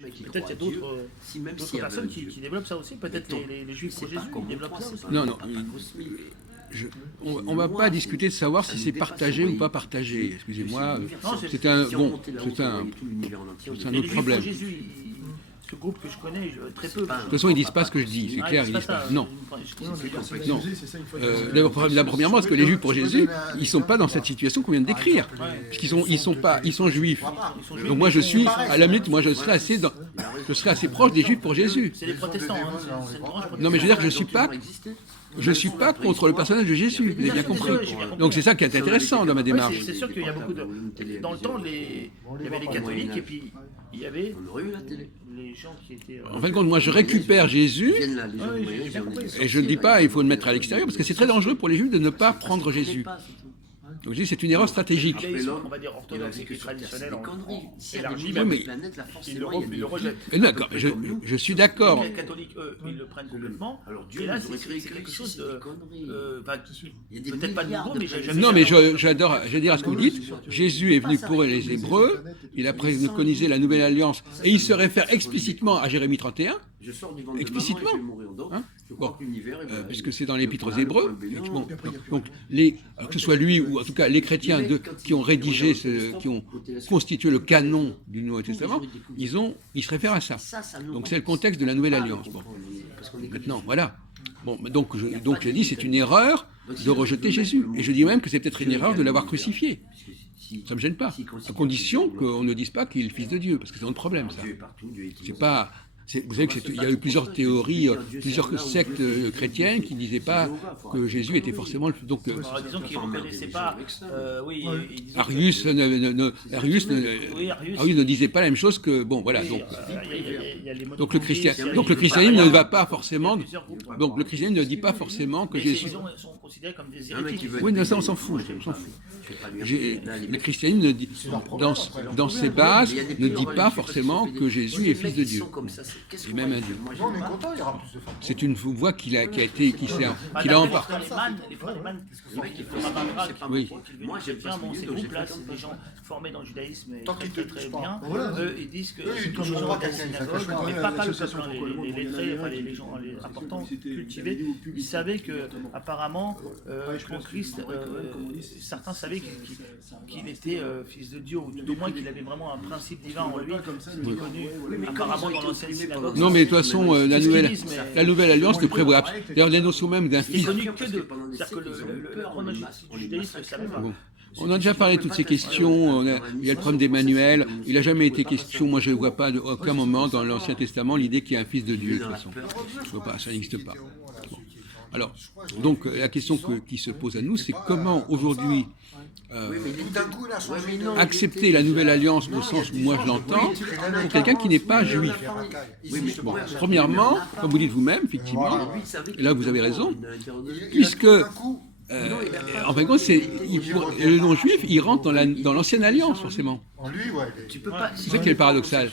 Peut-être qu'il y a d'autres personnes qui développent ça aussi. Peut-être les Juifs pour Jésus, ils développent ça aussi. Non, on ne va pas discuter de savoir si c'est partagé ou pas partagé. Excusez-moi, c'est un autre problème. Ce groupe que je connais, très peu. De toute façon, ils ne disent pas ce que je dis, c'est clair, ils disent pas. Non. D'abord, premièrement, parce que les Juifs pour Jésus, ils ne sont pas dans cette situation qu'on vient de décrire. Puisqu'ils sont juifs. Donc moi, je suis, à la limite, moi, je serais assez proche des Juifs pour Jésus. C'est les protestants. Non, mais je veux dire que je ne suis pas contre le personnage de Jésus, vous avez bien compris. Donc c'est ça qui est intéressant dans ma démarche. C'est sûr qu'il y a beaucoup de... Dans le temps, il y avait les catholiques et puis il y avait les gens qui étaient... En fin de compte, moi je récupère Jésus et je ne dis pas il faut le mettre à l'extérieur parce que c'est très dangereux pour les Juifs de ne pas prendre Jésus. Donc je dis c'est une erreur stratégique. On va dire orthodoxe et traditionnel, élargi, mais ils le rejettent. D'accord, je suis d'accord. Les catholiques, eux, ils le prennent complètement. Et là, c'est quelque chose de... peut-être pas de nouveau, mais j'ai jamais... Non, mais j'adore à ce que vous dites. Jésus est venu pour les Hébreux, il a préconisé la nouvelle alliance, et il se réfère explicitement à Jérémie 31, explicitement, hein, bon, puisque c'est dans l'Épître aux Hébreux. Bon, donc, que ce soit lui ou en tout cas les chrétiens qui ont rédigé, qui ont constitué le canon du Nouveau Testament, ils se réfèrent à ça. Donc c'est le contexte de la nouvelle alliance. Bon. Maintenant, voilà. Bon, donc j'ai dit c'est une erreur de rejeter Jésus. Et je dis même que c'est peut-être une erreur de l'avoir crucifié. Ça ne me gêne pas, à condition qu'on ne dise pas qu'il est le Fils de Dieu, parce que c'est un problème, ça. C'est pas... Vous savez qu'il y a eu plusieurs théories, plusieurs sectes chrétiennes qui ne disaient pas que Jésus était forcément le... Donc, disons qu'ils ne reconnaissaient pas... Arius ne disait pas la même chose que... Bon, voilà. Donc le christianisme ne va pas forcément... Donc le christianisme ne dit pas forcément que Jésus... Ils sont considérés comme des hérétiques. Oui, non, ça on s'en fout. Le christianisme, ne dit, dans ses bases, ne dit pas forcément que Jésus est Fils de Dieu. Et même un Dieu. C'est une voie qu'il a emporté. Les frères Lehmann, oui. Moi, j'aime bien ces groupes-là, c'est des gens formés dans le judaïsme très très bien. Eux, ils disent que c'est toujours dans la synagogue, mais pas le peuple, les lettrés, les gens importants, cultivés, ils savaient que, apparemment, pour Christ, certains savaient qu'il était fils de Dieu, ou au moins qu'il avait vraiment un principe divin en lui, c'était connu apparemment dans l'ancienne synagogue. Non, mais de toute façon, la nouvelle alliance ne prévoit. D'ailleurs, la notion même d'un fils. connu que de. C'est-à-dire que le chronologie du judaïsme ne savait pas. Bon. On a déjà parlé de toutes ces questions. Il y a le problème d'Emmanuel. Il n'a jamais été question. Moi, je ne vois pas à aucun moment dans l'Ancien Testament l'idée qu'il y a un fils de Dieu. De toute façon, je ne vois pas. Ça n'existe pas. Bon. Alors, donc, la question qui se pose à nous, c'est comment aujourd'hui accepter la nouvelle alliance au sens où moi je l'entends pour quelqu'un qui n'est pas juif. Bon, premièrement, comme vous dites vous-même, effectivement, et là vous avez raison, puisque en fin de compte, le non-juif, il rentre dans l'ancienne alliance, forcément. C'est ça qui est paradoxal.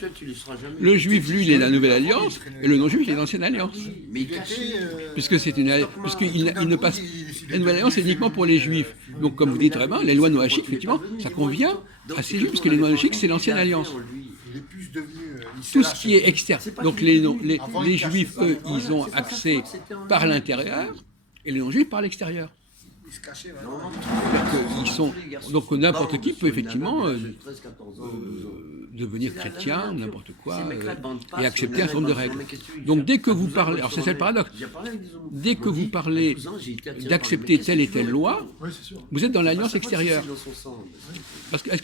Le juif, lui, il est la nouvelle alliance, et le non-juif, il est l'ancienne alliance. Puisqu'il ne passe... La nouvelle alliance, c'est uniquement pour les juifs. Donc, comme vous dites très bien, les lois noachiques, effectivement, ça convient à ces juifs, puisque les lois noachiques, c'est l'ancienne alliance. Tout ce qui est externe. Donc, les juifs, eux, ils ont accès par l'intérieur, et les non-juifs par l'extérieur. Donc n'importe qui peut effectivement devenir chrétien, n'importe quoi, et accepter un certain nombre de règles. Donc dès que vous parlez, alors c'est ça le paradoxe, dès que vous parlez d'accepter telle et telle loi, vous êtes dans l'alliance extérieure.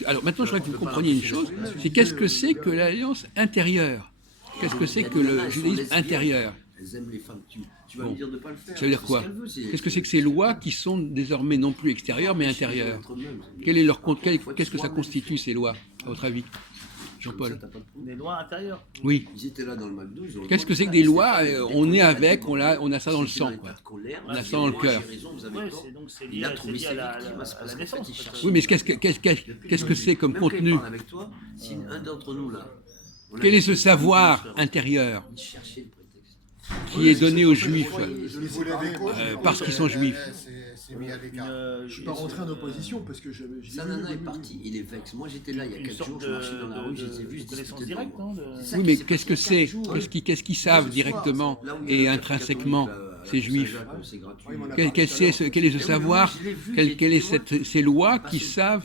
Alors maintenant je voudrais que vous compreniez une chose, c'est qu'est-ce que c'est que l'alliance intérieure? Qu'est-ce que c'est que le judaïsme intérieur? Elles aiment les femmes. Tu vas me dire de ne pas le faire. Ça veut dire quoi? Qu'est-ce que c'est que ces lois qui sont désormais non plus extérieures mais intérieures? Qu'est-ce que ça constitue ces lois, à votre avis, Jean-Paul? Des lois intérieures. Oui. Ils étaient là dans le McDo. Qu'est-ce que c'est que des lois? On est avec, on a ça dans le sang, quoi. On a ça dans le cœur. Il a trouvé ses victimes. Oui, mais qu'est-ce que c'est comme contenu? Si un d'entre nous là. Quel est ce savoir intérieur? qui est donné aux Juifs parce qu'ils sont Juifs. Je ne suis pas rentré en opposition parce que Sanana est parti, il est vexe. Moi j'étais là il y a 4 jours, je marchais dans la rue, je les ai vus, je discutais devant moi. Oui, mais qu'est-ce que c'est? Qu'est-ce qu'ils savent directement et intrinsèquement, ces Juifs? Quel est ce savoir? Quelles sont ces lois qu'ils savent,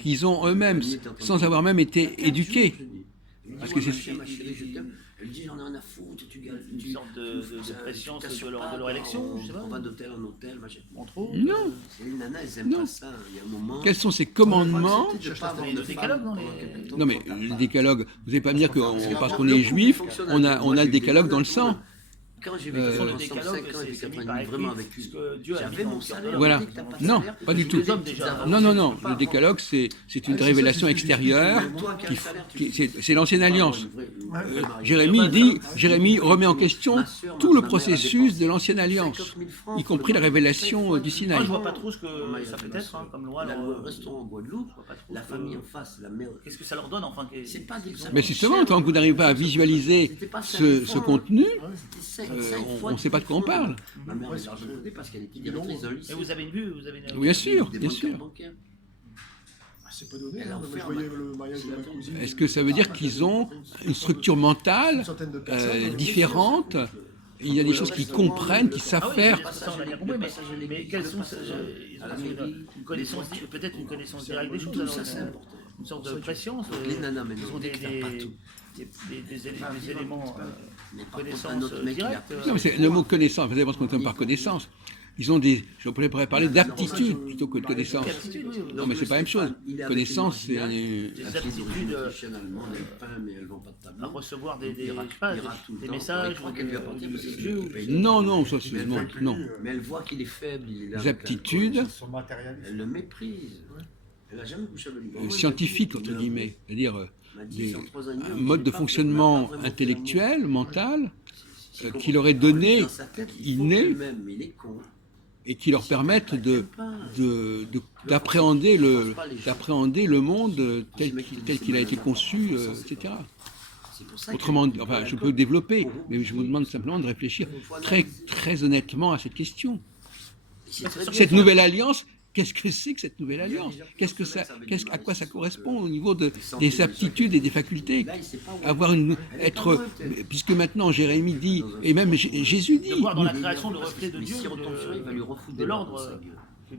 qu'ils ont eux-mêmes, sans avoir même été éduqués? Parce que c'est... Elle dit j'en ai rien à foutre, tu gagnes une sorte de pression de leur élection, je sais pas. On va d'hôtel en hôtel, machin. Entre non. Les nanas, elles aiment pas ça. Il y a un moment. Quels sont ces commandements? Le décalogue, non? Non, mais le décalogue, vous n'allez pas me dire que parce qu'on est juif, on a le décalogue dans le sang. Quand j'ai vécu le décalogue, c'est vraiment vécu. J'avais mon salaire. Voilà. Non, pas du tout. Non. Le décalogue, c'est une révélation extérieure. C'est l'ancienne alliance. Jérémie remet en question tout le processus de l'ancienne alliance, y compris la révélation du Sinaï. Moi, je vois pas trop ce que ça peut être comme loi. Le restaurant en Guadeloupe, la famille en face, la mère. Qu'est-ce que ça leur donne enfin? Mais justement, tant que vous n'arrivez pas à visualiser ce contenu, on ne sait pas de quoi on parle. Ma mère les a rejetés parce qu'elle était directrice d'un lycée. Et vous avez une vue, bien sûr. C'est pas donné, hein. Je voyais le mariage de ma cousine. Est-ce que ça veut dire qu'ils ont une structure mentale différente? Il y a des choses qu'ils comprennent, qu'ils savent faire. Ça, on a bien compris, mais quelles sont une connaissance, peut-être une connaissance directe des choses, une sorte de préscience. Les nanas maintenant, des éléments de connaissance directe. Non, mais le mot connaissance, vous savez ce qu'on entend par connaissance. Ils ont je pourrais parler d'aptitude plutôt que de connaissance. Non, mais c'est pas la même chose. Connaissance, c'est des aptitudes à recevoir des messages. Non, ça c'est non. Mais elle voit qu'il est faible, il est là. Des aptitudes. Elle le méprise. Elle n'a jamais couché avec lui. Scientifiques, entre guillemets, c'est-à-dire un mode de fonctionnement intellectuel, mental, qui leur est donné, inné, et qui leur permettent d'appréhender le monde tel qu'il a été conçu, etc. Autrement, enfin, je peux développer, mais je vous demande simplement de réfléchir très, très honnêtement à cette question. Cette nouvelle alliance, qu'est-ce que c'est que cette nouvelle alliance? À quoi ça correspond au niveau des aptitudes et des facultés? Puisque maintenant Jérémie dit, et même Jésus dit... De voir dans la création le reflet de Dieu, de l'ordre...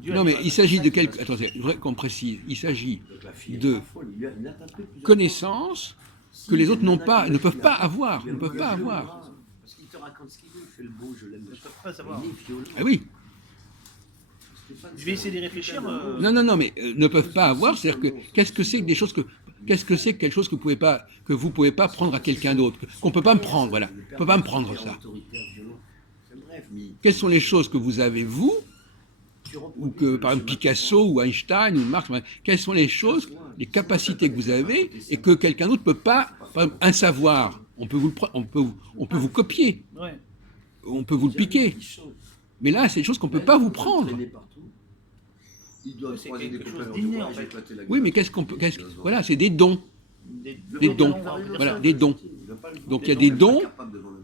Non, mais il s'agit de quelque... Attendez, je voudrais qu'on précise. Il s'agit de connaissances que les autres ne peuvent pas avoir. Ne peuvent pas avoir. Parce qu'il te raconte ce qu'il veut, il fait le beau, je l'aime. Je ne peux pas savoir. Ah oui. Je vais essayer d'y réfléchir. Non, mais ne peuvent pas avoir, c'est-à-dire que qu'est-ce que c'est que quelque chose que vous pouvez pas prendre à quelqu'un d'autre, qu'on peut pas me prendre, voilà, on peut pas me prendre ça. Quelles sont les choses que vous avez vous, ou que par exemple Picasso ou Einstein ou Marx, quelles sont les choses, les capacités que vous avez et que quelqu'un d'autre peut pas, par exemple, un savoir, on peut vous copier, on peut vous le piquer, mais là c'est des choses qu'on peut pas vous prendre. C'est quelque chose d'inné, en fait. Oui, mais voilà, c'est des dons. Des dons. Voilà, des dons. Donc il y a des dons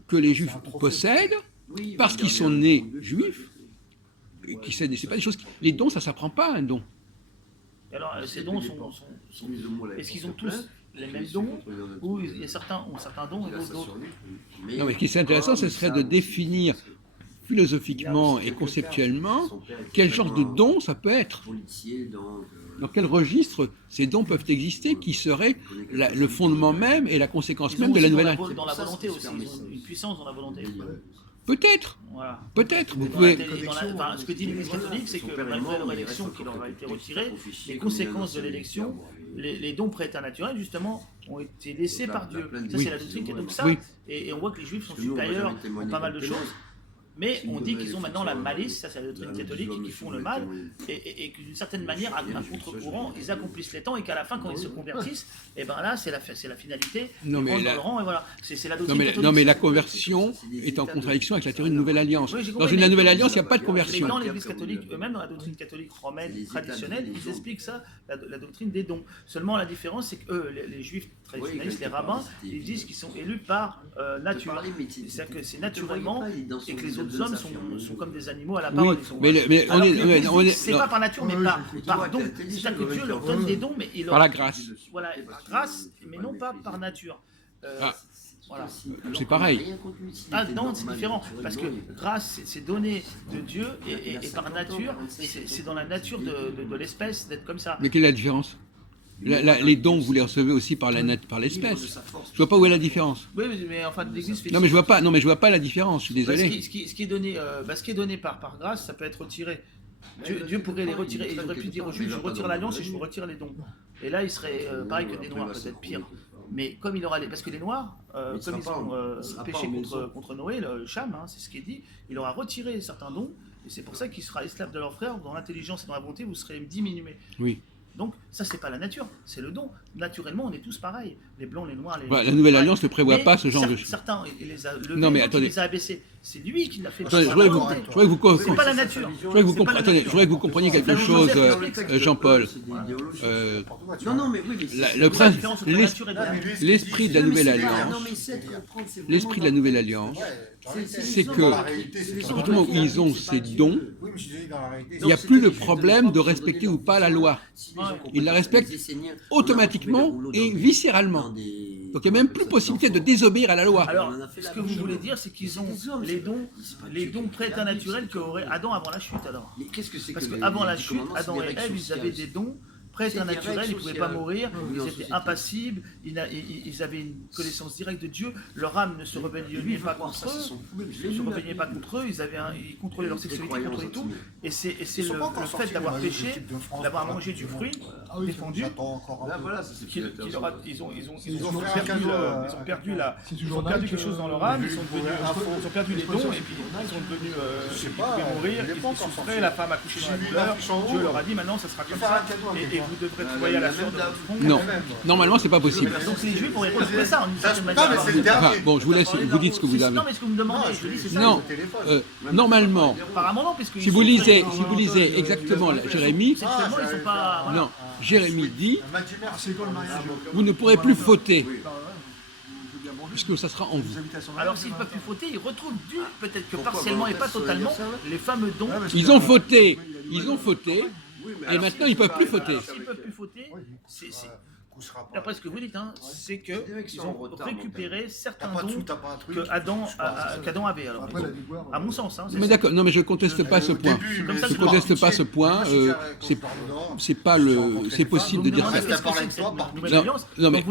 que les Juifs possèdent parce qu'ils sont nés Juifs. C'est pas des choses. Les dons, ça s'apprend pas un don. Alors, ces dons sont. Est-ce qu'ils ont tous les mêmes dons ou il y a certains ont certains dons et d'autres? Non, mais ce qui est intéressant, ce serait de définir philosophiquement et conceptuellement, quel genre de don ça peut être? Dans quel registre ces dons peuvent exister, qui serait le fondement même et la conséquence même de la nouvelle... Dans la volonté aussi, ils ont une puissance dans la volonté. Peut-être. Voilà. Peut-être. Vous pouvez... ce que dit l'Église catholique, c'est que malgré leur élection qui leur a été retirée, les conséquences de l'élection, les dons préternaturels, justement, ont été laissés par Dieu. Ça, c'est la doctrine qui est donc ça. Et on voit que les Juifs sont supérieurs en pas mal de choses. Mais on dit qu'ils ont maintenant la malice, ça c'est la doctrine catholique, qui font le mal, et que d'une certaine manière, à contre-courant, ils accomplissent les temps, et qu'à la fin, quand ils se convertissent, et ben là, c'est la finalité, non, mais dans le rang, et voilà. C'est la doctrine catholique. Non, mais la conversion est en contradiction avec la théorie de Nouvelle Alliance. Oui, dans une Nouvelle Alliance, il n'y a pas de conversion. Mais dans l'Église catholique, eux-mêmes, dans la doctrine catholique romaine traditionnelle, ils expliquent ça, la doctrine des dons. Seulement, la différence, c'est que les juifs traditionnalistes, les rabbins, ils disent qu'ils sont élus par nature. C'est-à-dire que c'est naturellement, et que les autres hommes sont comme des animaux à la parole. Mais c'est pas par nature, mais par don. C'est-à-dire que Dieu leur donne des dons, mais il leur... Par la grâce. Voilà, par grâce, mais non pas par nature. Voilà. C'est pareil. Ah non, c'est différent, parce que grâce, c'est donné de Dieu, et par nature, c'est dans la nature de l'espèce d'être comme ça. Mais quelle est la différence? Les dons, vous les recevez aussi par l'espèce. Je vois pas où est la différence. Oui, mais enfin, l'Église fait... Non, mais je vois pas la différence. Je suis désolé. Ce qui est donné par grâce, ça peut être retiré. Dieu pourrait les retirer. Il aurait pu dire aux Juifs, je retire l'alliance et je vous retire les dons. Et là, il serait pareil que des Noirs, peut-être pire. Mais comme il aura parce que les Noirs, comme ils ont péché contre Noé, le Cham, c'est ce qui est dit, il aura retiré certains dons, et c'est pour ça qu'il sera esclave de leur frère. Dans l'intelligence et dans la bonté, vous serez diminués. Oui. Donc, ça, c'est pas la nature, c'est le don. Naturellement, on est tous pareils. Les blancs, les noirs, les... La Nouvelle Alliance ne prévoit pas ce genre de choses. Certains, il les a levés, non, mais attendez. il les a abaissés. C'est lui qui l'a fait. Attendez, je voudrais pas la nature. Je voudrais que vous compreniez quelque chose, Jean-Paul. Non, mais oui, l'esprit de la Nouvelle Alliance, l'esprit de la Nouvelle Alliance, c'est que, à partir du moment où ils ont ces dons, il n'y a plus le problème de respecter ou pas la loi. Ils la respectent automatiquement et viscéralement. Donc il n'y a même plus possibilité de désobéir à la loi. Alors, ce que vous voulez dire, c'est qu'ils ont les dons préternaturels qu'aurait Adam avant la chute, alors. Parce qu'avant la chute, Adam et Ève, ils avaient des dons préternaturels, ils ne pouvaient pas mourir, ils étaient impassibles, ils avaient une connaissance directe de Dieu, leur âme ne se rebellait pas contre eux, ils contrôlaient leur sexualité, contrôlaient tout, et c'est le fait d'avoir péché, d'avoir mangé du fruit défendu, ils ont perdu quelque chose dans leur âme, ils ont perdu les dons, et puis ils sont devenus, ils pouvaient mourir, ils souffraient, la femme a couché dans la douleur, Dieu leur a dit maintenant ça sera comme ça, et vous devrez trouver à la sueur de votre front. Non, normalement c'est pas possible. Donc les Juifs auraient retrouvé ça en une certaine manière. Enfin, bon, je vous laisse, vous dites ce que vous avez. Non, mais ce que vous me demandez, je dis c'est ça. Non, normalement, apparemment non, puisque si vous lisez exactement Jérémie, ils sont pas... non, Jérémie dit, vous ne pourrez plus fauter, puisque ça sera en vous. Alors s'ils ne peuvent plus fauter, ils retrouvent peut-être que partiellement et pas totalement, les fameux dons. Ils ont fauté, et maintenant ils ne peuvent plus fauter. S'ils ne peuvent plus fauter, d'après ce que vous dites, c'est qu'ils ont récupéré certains dons qu'Adam avait. Alors, à mon sens. Mais d'accord, non mais je ne conteste pas ce point. Je ne conteste pas ce point. C'est possible de dire ça. Non, mais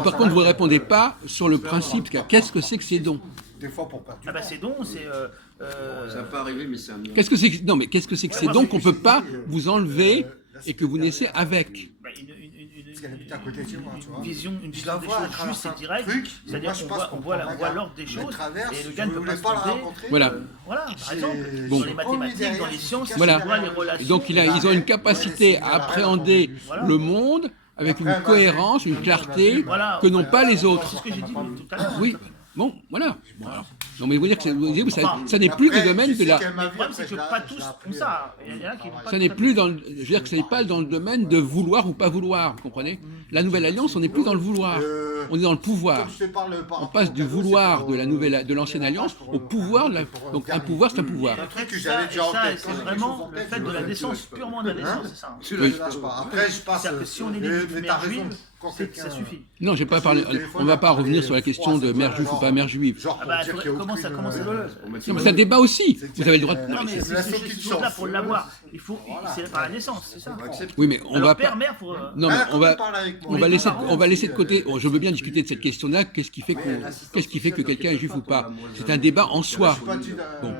par contre vous ne répondez pas sur le principe. Qu'est-ce que c'est que ces dons? Des fois pour perdre. Ces dons, c'est... ça peut arriver, mais c'est un... Qu'est-ce que c'est que ces dons qu'on ne peut pas vous enlever et que vous naissez avec? Une vision des choses juste et directe, c'est-à-dire qu'on voit l'ordre des choses et le gars ne peut pas se tromper. Voilà, par exemple, dans les mathématiques, dans les sciences, voilà. Les relations. Donc ils ont une capacité à appréhender le monde avec une cohérence, une clarté que n'ont pas les autres. C'est ce que j'ai dit tout à l'heure. Oui. Bon, voilà. Non, mais vous dire que ça n'est plus le domaine de la. Le problème, c'est que pas tous font ça. Il y en a qui ça n'est plus dans. Je veux dire que ça n'est pas dans le domaine de vouloir ou pas vouloir. Vous comprenez? La Nouvelle Alliance, on n'est plus dans le vouloir. On est dans le pouvoir. On passe du vouloir de l'Ancienne Alliance au pouvoir. Donc un pouvoir, c'est un pouvoir. C'est vraiment le fait de la naissance, purement de la naissance, c'est ça. Oui. Après, je passe. C'est-à-dire que si on est né d'une mère juive, ça suffit. Non, j'ai pas parlé. On ne va pas revenir sur la question de mère juive ou pas mère juive. Comment ça Non, mais ça débat aussi. Vous avez le droit de. Non, mais c'est là pour l'avoir. C'est par la naissance, c'est ça. Oui, mais on va pas. Non, mais on va laisser de côté. Je veux bien discuter de cette question-là. Qu'est-ce qui fait que quelqu'un est juif ou pas? C'est un débat en soi. Bon.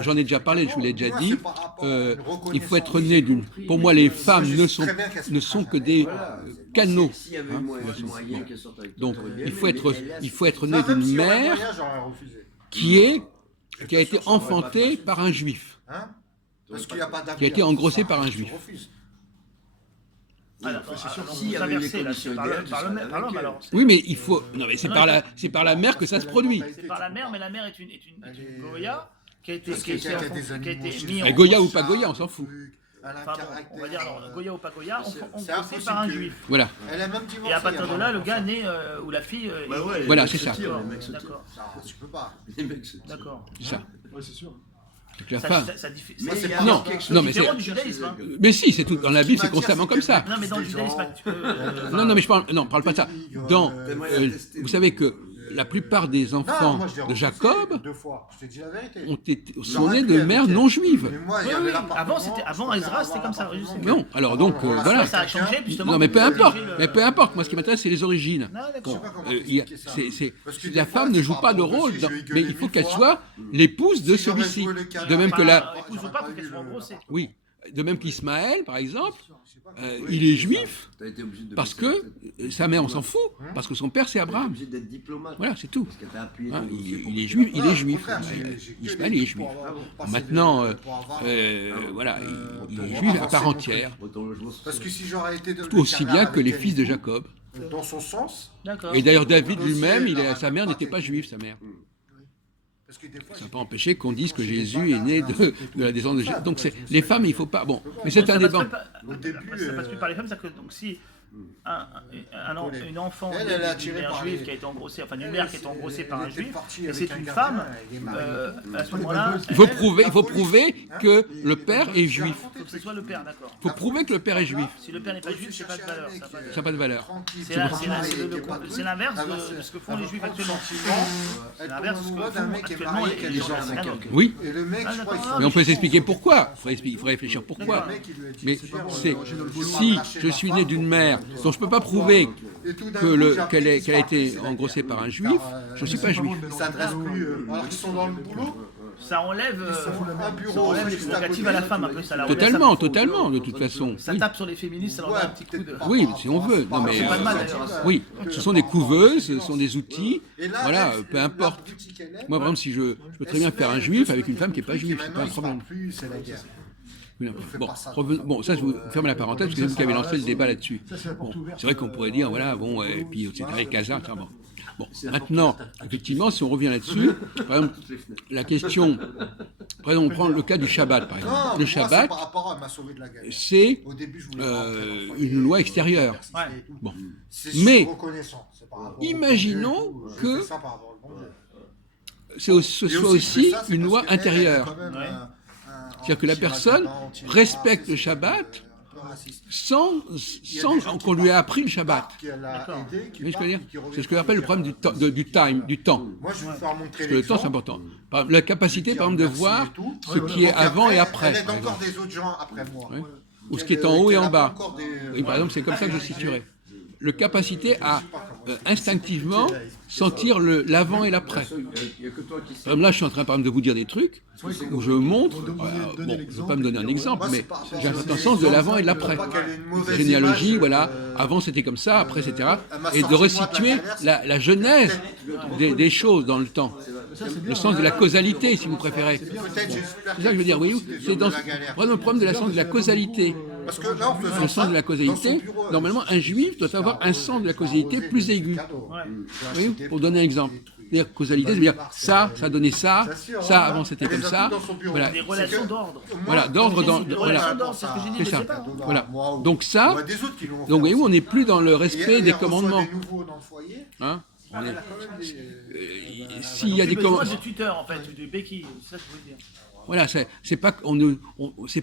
J'en ai déjà parlé, je vous l'ai déjà dit. Il faut être né d'une. Pour moi, les femmes ne sont que des canaux. Donc, il faut être né d'une mère qui est qui a été enfanté par un juif. Parce qu'il n'y a pas qui a été engrossé par un juif. Alors, si vous inversez, là, c'est par l'homme, alors. Oui, mais il faut. Non, mais c'est par la mère que ça se produit. C'est par la mère, mais la mère est une Goya qui a été mise en. Goya ou pas Goya, on s'en fout. Enfin, bon, on va dire, alors, Goya ou pas Goya, engrossé par un juif. Voilà. Et à partir de là, le gars naît, ou la fille. Voilà, c'est ça. D'accord. Tu peux pas. D'accord. C'est ça. Ouais, c'est sûr. Non, mais c'est du judaïsme. Hein. Mais si, c'est tout dans la Bible, c'est constamment comme ça. Non, mais dans le judaïsme. Non, mais je parle pas de ça. Vous savez que la plupart des enfants de Jacob sont nés de mères non juives. Avant Ezra, c'était comme ça. Non, alors donc voilà. Ça a changé justement. Non, mais peu importe. Moi, ce qui m'intéresse, c'est les origines. La femme ne joue pas de rôle, mais il faut qu'elle soit l'épouse de celui-ci. De même que la. Épouse ou pas, faut qu'elle soit engrossée. Oui. De même qu'Ismaël, par exemple, il est juif parce que sa mère, on s'en fout, parce que son père, c'est Abraham. Voilà, c'est tout. Il est juif. Ismaël, il est juif. Maintenant, voilà, il est juif à part entière. Tout aussi bien que les fils de Jacob. Dans son sens. Et d'ailleurs, David lui-même, sa mère n'était pas juive, sa mère. Ça n'a pas empêché qu'on dise que Jésus est né de la descendance de Jésus. Donc les femmes, il ne faut pas... Bon, mais c'est un débat. Ça passe plus par les femmes, c'est-à-dire que donc, si une enfant d'une mère juive qui a été engrossée, enfin d'une mère qui a été engrossée par un juif, et c'est une femme, à ce moment-là... Il faut prouver que le père est juif. Il faut que ce soit le père, d'accord. Il faut prouver que le père est juif. Si le père n'est pas juif, c'est pas de valeur. Ça n'a pas de valeur. C'est l'inverse de ce que font les juifs actuellement. C'est l'inverse de ce que font actuellement les gens de la synagogue. Oui, mais on peut s'expliquer pourquoi. Il faut réfléchir pourquoi. Mais si je suis né d'une mère dont je ne peux pas prouver qu'elle a été engrossée par un juif, je ne suis pas juif. Ça enlève les prérogatives à la femme un peu. Totalement, de toute façon. Ça tape sur les féministes, ça leur donne un petit coup de... Oui, si on veut. Non, mais, pas de mal, d'ailleurs. Oui, ce sont des couveuses, ce sont des outils. Voilà, peu importe. Moi, par exemple, si je peux très bien faire un juif avec une femme qui n'est pas juive, c'est pas un problème. Bon, ça, je vous ferme la parenthèse, parce que c'est vous qui avez lancé le débat là-dessus. Bon, c'est vrai qu'on pourrait dire, voilà, bon, et puis, etc., les casards, bon. Bon, maintenant, effectivement, si on revient là-dessus, par exemple, la question, par exemple, on prend le cas du Shabbat, par exemple. Le Shabbat, c'est une loi extérieure. Bon. Mais, imaginons que ce soit aussi une loi intérieure. C'est-à-dire que la personne respecte le Shabbat sans qu'on lui ait appris le Shabbat. C'est ce que j'appelle le problème du temps. Parce que le temps, c'est important. La capacité, par exemple, de voir ce qui est avant et après. Elle aide encore des autres gens après moi. Ou ce qui est en haut et en bas. Oui, par exemple, c'est comme ça que je situerais. Le capacité à instinctivement sentir l'avant et l'après. Là, je suis en train, par exemple, de vous dire des trucs où je montre, bon, je ne vais pas me donner un exemple, mais j'ai un certain sens de l'avant et de l'après. Généalogie, voilà, avant c'était comme ça, après, etc. Et de resituer la genèse des choses dans le temps. Le sens de la causalité, si vous préférez. C'est ça que je veux dire, oui. C'est dans le problème de la sens de la causalité. Le sens de la causalité, normalement, un juif doit avoir un sens de la causalité plus aigu. Oui, pour donner un exemple. C'est-à-dire causalité, c'est-à-dire ça a donné ça, ça avant c'était comme ça. Voilà. Des relations d'ordre. Voilà, d'ordre dans. Voilà. C'est ça. Voilà. Donc ça, donc voyez-vous, on n'est plus dans le respect des commandements. Hein? S'il y a des commandements. C'est tuteur en fait, de béquille, c'est ça que je veux dire. Voilà, c'est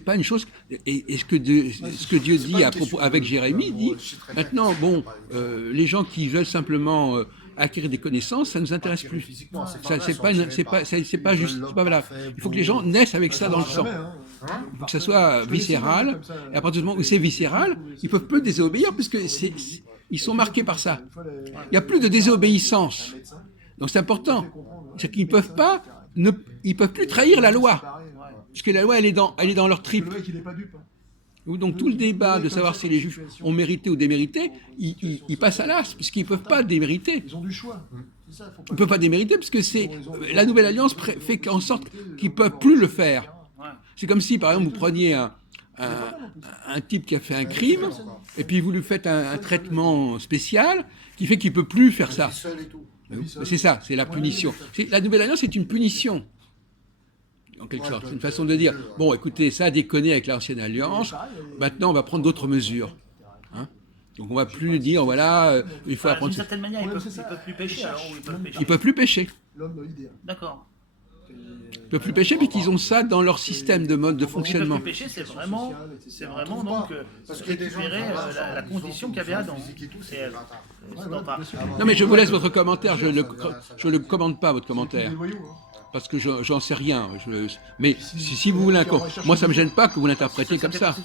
pas une chose. Et ce que Dieu dit à propos avec Jérémie dit. Maintenant, bon, les gens qui veulent simplement acquérir des connaissances, ça nous intéresse plus. C'est pas juste, c'est pas valable. Il faut que les gens naissent avec ça dans le sang. Il faut que ça soit viscéral. Et à partir du moment où c'est viscéral, ils peuvent peu désobéir puisque ils sont marqués par ça. Il n'y a plus de désobéissance. Donc c'est important. C'est qu'ils ils peuvent plus trahir la loi. Puisque la loi, elle est dans leur triple. Donc tout le débat de savoir si les juifs ont mérité ou démérité, ils passent à l'as, puisqu'ils ne peuvent pas démériter. Ils ont du choix. Il ne peut pas démériter, parce que la Nouvelle Alliance fait en sorte qu'ils ne peuvent plus le faire. C'est comme si, par exemple, vous preniez un type qui a fait un crime, et puis vous lui faites un traitement spécial qui fait qu'il ne peut plus faire ça. C'est ça, c'est la punition. La Nouvelle Alliance, c'est une punition, en quelque sorte. C'est une façon de dire, bon, écoutez, ça a déconné avec l'Ancienne Alliance, maintenant on va prendre d'autres mesures. Donc on ne va plus dire, voilà, il faut apprendre... D'une certaine manière, ils ne peuvent plus pêcher, alors, ils ne peuvent plus pêcher. L'homme idéal. D'accord. Ils ne peuvent plus pêcher, mais qu'ils ont ça dans leur système de mode de fonctionnement. Ils ne peuvent plus pêcher, c'est vraiment donc, récupérer la condition qu'il y avait Adam. Non, mais je vous laisse votre commentaire, je ne le commande pas, votre commentaire. Parce que j'en sais rien. Mais si vous voulez... Moi, ça ne me gêne pas que vous l'interprétiez comme ça.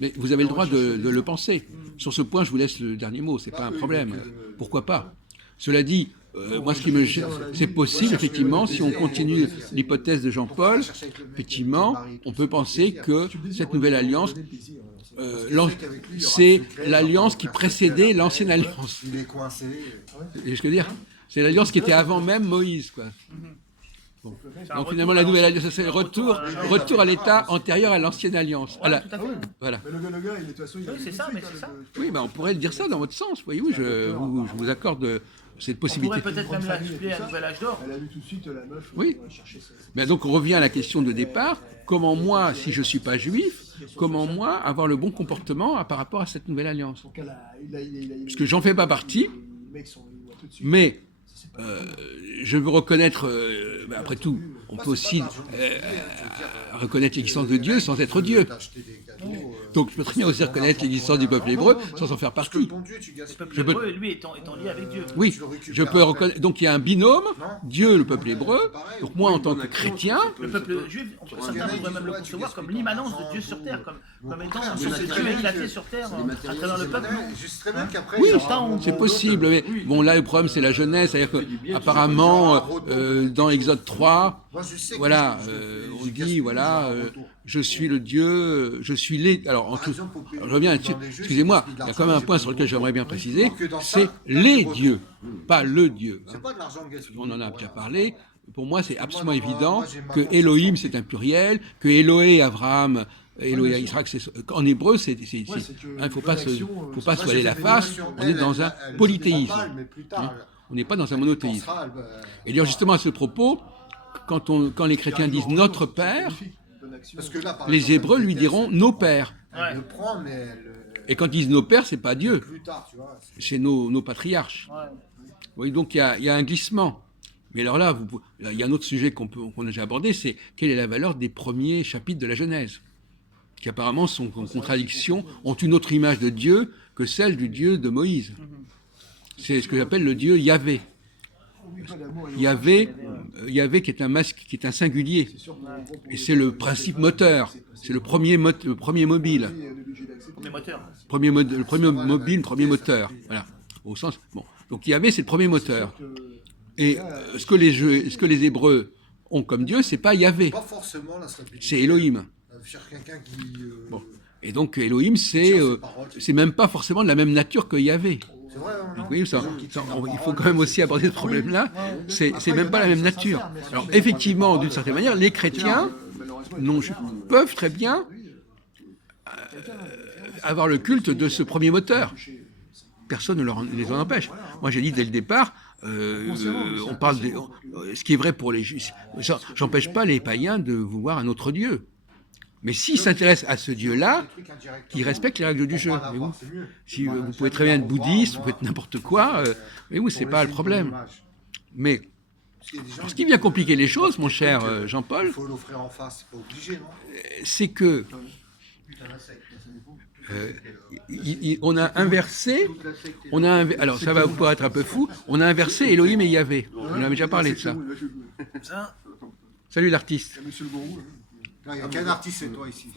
Mais vous avez le droit de le penser. Sur ce point, je vous laisse le dernier mot, c'est pas un problème. Pourquoi pas? Cela dit, moi, ce qui me gêne, c'est possible, effectivement, si on continue l'hypothèse de Jean-Paul, effectivement, on peut penser que cette nouvelle alliance, c'est l'alliance qui précédait l'ancienne alliance. Il est coincé. Je veux dire, c'est l'alliance qui était avant même Moïse, quoi. Bon. Donc finalement, la nouvelle alliance, c'est le retour à l'état antérieur à l'ancienne alliance. Voilà. Mais le gars, il est de toute façon, c'est ça, mais c'est ça. Oui, on pourrait le dire ça dans votre sens. Voyez-vous, je vous accorde cette possibilité. On pourrait peut-être même l'appeler un nouvel âge d'or. Elle a vu tout de suite la meuf. Oui. Mais donc on revient à la question de départ. Comment moi, si je ne suis pas juif, comment moi avoir le bon comportement par rapport à cette nouvelle alliance? Parce que j'en fais pas partie, mais je veux reconnaître, après tout, on peut aussi reconnaître l'existence de Dieu sans être Dieu. Donc je peux très bien aussi reconnaître l'existence du peuple hébreu sans en faire partie. Le peuple hébreu, lui, étant lié avec Dieu. Oui, je peux reconnaître. Donc il y a un binôme, Dieu, le peuple hébreu. Donc moi, en tant que chrétien... Le peuple juif, certains pourraient même le concevoir comme l'immanence de Dieu sur terre, comme étant Dieu éclaté sur terre à travers le peuple. Oui, c'est possible. Mais bon, là, le problème, c'est la jeunesse. C'est-à-dire qu'apparemment, dans Exode 3, voilà, on dit, voilà, je suis le Dieu, je suis les... Alors, je reviens là-dessus. Excusez-moi, il y a quand même un point sur lequel j'aimerais bien préciser, c'est les dieux, pas le Dieu. On en a déjà parlé. Pour moi, c'est absolument évident que Elohim, c'est un pluriel, que Elohé, Abraham, Elohé, Israël, en hébreu, il ne faut pas se voiler la face, on est dans un polythéisme. On n'est pas dans un monothéisme. Et dire justement à ce propos, quand les chrétiens disent notre Père, les Hébreux lui diront nos pères. Et quand ils disent nos pères, c'est pas Dieu, c'est nos patriarches. Oui, donc il y a un glissement. Mais alors là, il y a un autre sujet qu'on a déjà abordé, c'est quelle est la valeur des premiers chapitres de la Genèse, qui apparemment sont en contradiction, ont une autre image de Dieu que celle du Dieu de Moïse. C'est ce que j'appelle le Dieu Yahvé. Yahvé qui est un singulier. Et c'est le principe moteur. C'est le premier mobile. Le premier mobile, le premier moteur. Voilà. Au sens. Bon. Donc Yahvé, c'est le premier moteur. Et ce que les Hébreux ont comme Dieu, c'est pas Yahvé. C'est Elohim. Bon. Et donc Elohim, c'est même pas forcément de la même nature que Yahvé. Donc, oui, il faut quand même aussi aborder ce problème-là. C'est même pas la même nature. Alors effectivement, d'une certaine manière, les chrétiens peuvent très bien avoir le culte de ce premier moteur. Personne ne les en empêche. Moi, j'ai dit dès le départ, on parle ce qui est vrai pour les juifs. J'empêche pas les païens de vouloir un autre Dieu. Mais s'ils s'intéressent à ce Dieu-là, qui respecte les règles du jeu. Vous pouvez très bien être bouddhiste, vous pouvez être n'importe quoi, mais oui, c'est pas le problème. Mais ce qui vient compliquer les choses, mon cher Jean-Paul, c'est que on a inversé, alors ça va vous paraître un peu fou, on a inversé Elohim et Yahvé. On avait déjà parlé de ça. Salut l'artiste. Quel artiste c'est toi ici?